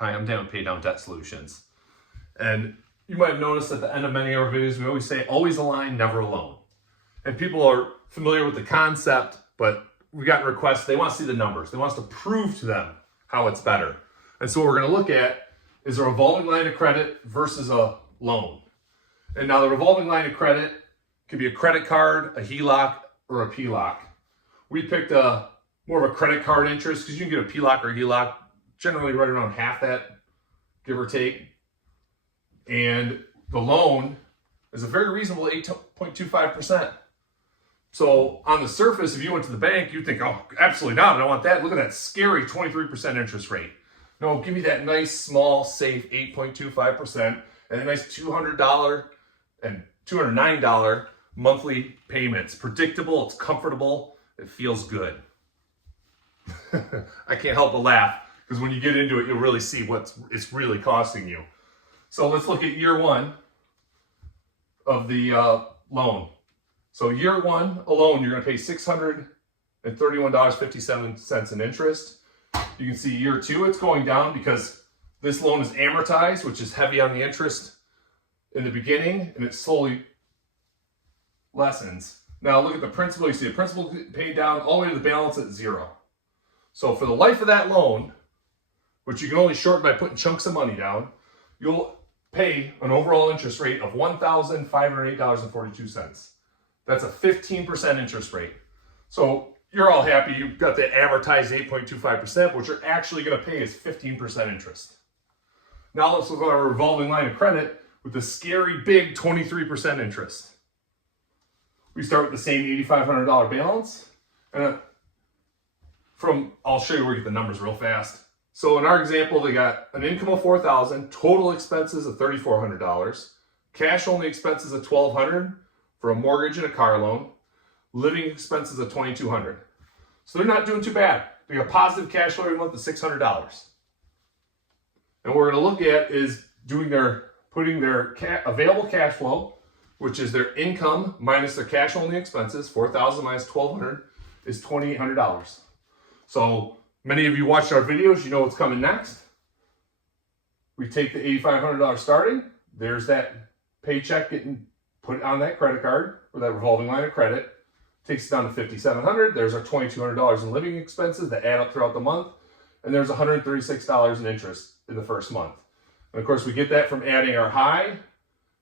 Hi, I'm Dan with Pay Down Debt Solutions. And you might have noticed at the end of many of our videos, we always say, always align, never alone. And people are familiar with the concept, but we got requests, they want to see the numbers. They want us to prove to them how it's better. And so what we're going to look at is a revolving line of credit versus a loan. And now the revolving line of credit could be a credit card, a HELOC, or a PLOC. We picked more of a credit card interest because you can get a PLOC or a HELOC generally right around half that, give or take. And the loan is a very reasonable 8.25%. So on the surface, if you went to the bank, you'd think, oh, absolutely not, I don't want that. Look at that scary 23% interest rate. No, give me that nice, small, safe 8.25% and a nice $200 and $209 monthly payments. Predictable, it's comfortable, it feels good. I can't help but laugh because when you get into it, you'll really see what it's really costing you. So let's look at year one of the loan. So year one alone, you're going to pay $631.57 in interest. You can see year two, it's going down because this loan is amortized, which is heavy on the interest in the beginning, and it slowly lessens. Now look at the principal. You see the principal paid down all the way to the balance at zero. So for the life of that loan, which you can only shorten by putting chunks of money down, you'll pay an overall interest rate of $1,508.42. That's a 15% interest rate. So you're all happy you've got the advertised 8.25%, what you're actually going to pay is 15% interest. Now let's look at our revolving line of credit with the scary big 23% interest. We start with the same $8,500 balance. And I'll show you where we get the numbers real fast. So in our example, they got an income of $4,000, total expenses of $3,400, cash only expenses of $1,200 for a mortgage and a car loan, living expenses of $2,200. So they're not doing too bad. They got positive cash flow every month of $600. And what we're going to look at is putting their available cash flow, which is their income minus their cash only expenses, $4,000 minus $1,200 is $2,800. So many of you watched our videos, you know what's coming next. We take the $8,500 starting, there's that paycheck getting put on that credit card or that revolving line of credit, takes it down to $5,700. There's our $2,200 in living expenses that add up throughout the month, and there's $136 in interest in the first month. And of course, we get that from adding our high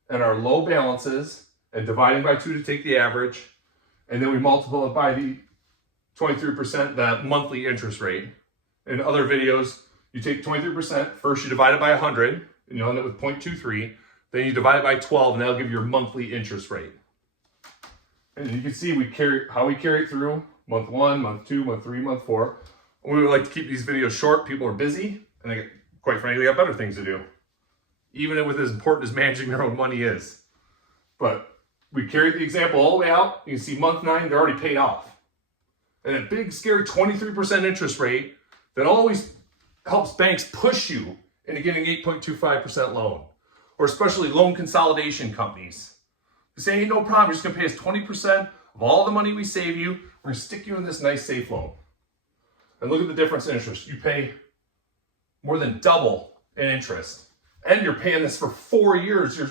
and our low balances and dividing by 2 to take the average, and then we multiply it by the 23%, the monthly interest rate. In other videos, you take 23%, first you divide it by 100, and you'll end up with 0.23, then you divide it by 12, and that'll give you your monthly interest rate. And you can see how we carry it through month 1, month 2, month 3, month 4. We would like to keep these videos short. People are busy, and quite frankly, they got better things to do, even with as important as managing their own money is. But we carried the example all the way out. You can see month 9, they're already paid off. And a big, scary 23% interest rate that always helps banks push you into getting 8.25% loan, or especially loan consolidation companies. They say, hey, no problem, you're just going to pay us 20% of all the money we save you. We're going to stick you in this nice, safe loan. And look at the difference in interest. You pay more than double in interest. And you're paying this for 4 years. You're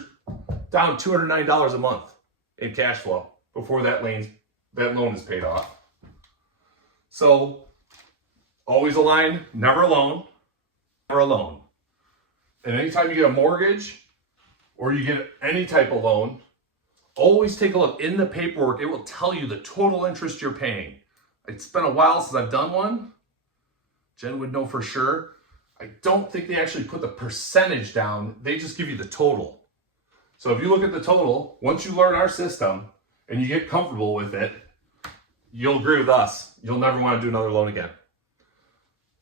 down $209 a month in cash flow before that loan is paid off. So always align, never alone, never alone. And anytime you get a mortgage or you get any type of loan, always take a look in the paperwork. It will tell you the total interest you're paying. It's been a while since I've done one. Jen would know for sure. I don't think they actually put the percentage down. They just give you the total. So if you look at the total, once you learn our system and you get comfortable with it, you'll agree with us. You'll never want to do another loan again.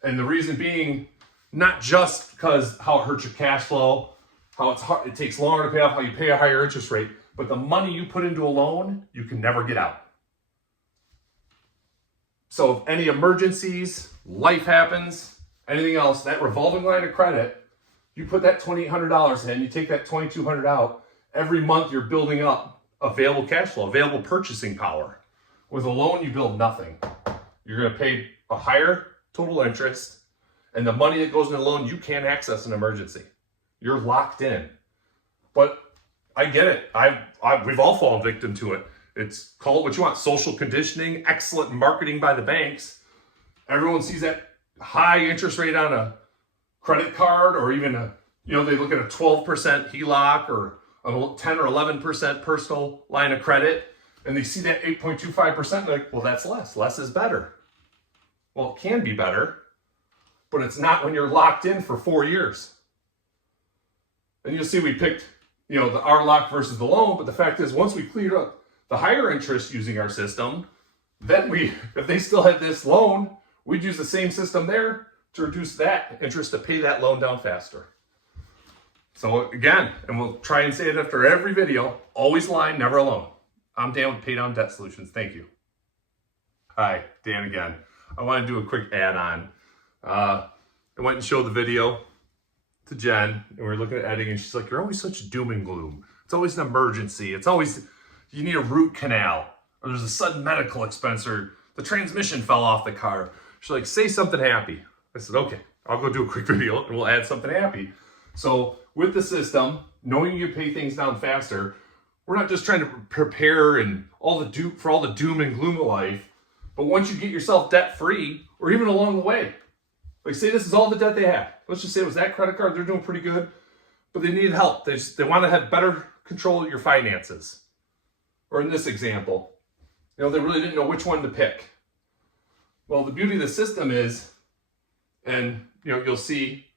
And the reason being, not just because how it hurts your cash flow, how it's hard, it takes longer to pay off, how you pay a higher interest rate, but the money you put into a loan, you can never get out. So if any emergencies, life happens, anything else, that revolving line of credit, you put that $2,800 in, you take that $2,200 out, every month you're building up available cash flow, available purchasing power. With a loan, you build nothing. You're going to pay a higher total interest, And the money that goes in the loan, you can't access an emergency. You're locked in. But I get it. We've all fallen victim to it. It's called what you want, social conditioning, excellent marketing by the banks. Everyone sees that high interest rate on a credit card, or even they look at a 12% HELOC or a 10 or 11% personal line of credit, and they see that 8.25%, like, well, that's less. Less is better. Well, it can be better, but it's not when you're locked in for 4 years. And you'll see we picked, the RLOC versus the loan, but the fact is, once we cleared up the higher interest using our system, then if they still had this loan, we'd use the same system there to reduce that interest to pay that loan down faster. So again, and we'll try and say it after every video, always line, never alone. I'm Dan with Pay Down Debt Solutions. Thank you. Hi, Dan again. I want to do a quick add-on. I went and showed the video to Jen, and we were looking at editing, and she's like, you're always such doom and gloom. It's always an emergency. It's always, you need a root canal, or there's a sudden medical expense, or the transmission fell off the car. She's like, say something happy. I said, okay, I'll go do a quick video, and we'll add something happy. So with the system, knowing you pay things down faster, we're not just trying to prepare and all the doom and gloom of life, but once you get yourself debt-free, or even along the way, like say this is all the debt they have. Let's just say it was that credit card, they're doing pretty good, but they need help. They want to have better control of your finances. Or in this example, they really didn't know which one to pick. Well, the beauty of the system is, and you'll see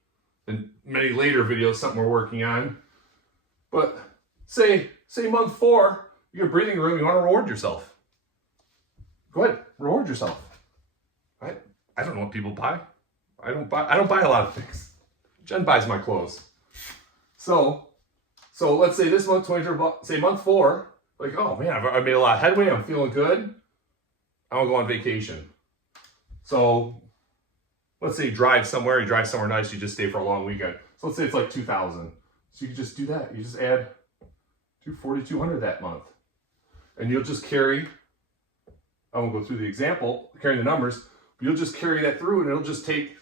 in many later videos something we're working on, but say month 4, you have breathing room, you want to reward yourself. Go ahead, reward yourself. Right? I don't know what people buy. I don't buy a lot of things. Jen buys my clothes. So let's say this month, say month 4, like, oh man, I made a lot of headway, I'm feeling good. I want to go on vacation. So let's say you drive somewhere nice, you just stay for a long weekend. So let's say it's like $2,000. So you can just do that. You just add $4,200 that month. And you'll just carry, I won't go through the example, carrying the numbers, but you'll just carry that through, and it'll just take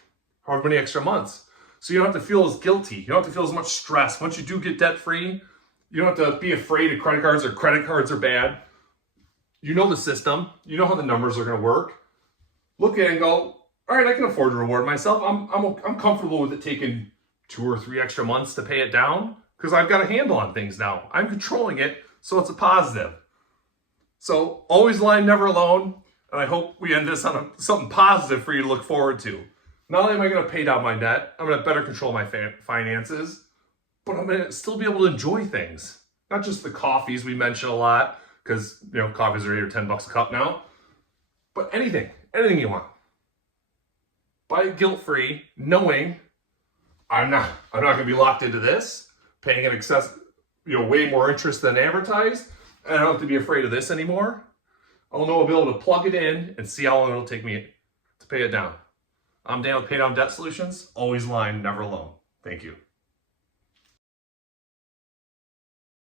however many extra months. So you don't have to feel as guilty. You don't have to feel as much stress. Once you do get debt-free, you don't have to be afraid of credit cards, or credit cards are bad. You know the system. You know how the numbers are going to work. Look at it and go, all right, I can afford to reward myself. I'm comfortable with it taking 2 or 3 extra months to pay it down, because I've got a handle on things now. I'm controlling it, so it's a positive. So always line, never alone. And I hope we end this on something positive for you to look forward to. Not only am I going to pay down my debt, I'm going to better control my finances, but I'm going to still be able to enjoy things. Not just the coffees we mention a lot, because coffees are $8 or $10 a cup now, but anything you want. Buy it guilt-free, knowing I'm not going to be locked into this, paying an excess, way more interest than advertised, and I don't have to be afraid of this anymore. I'll be able to plug it in and see how long it'll take me to pay it down. I'm Dan with Pay Down Debt Solutions. Always line, never alone. Thank you.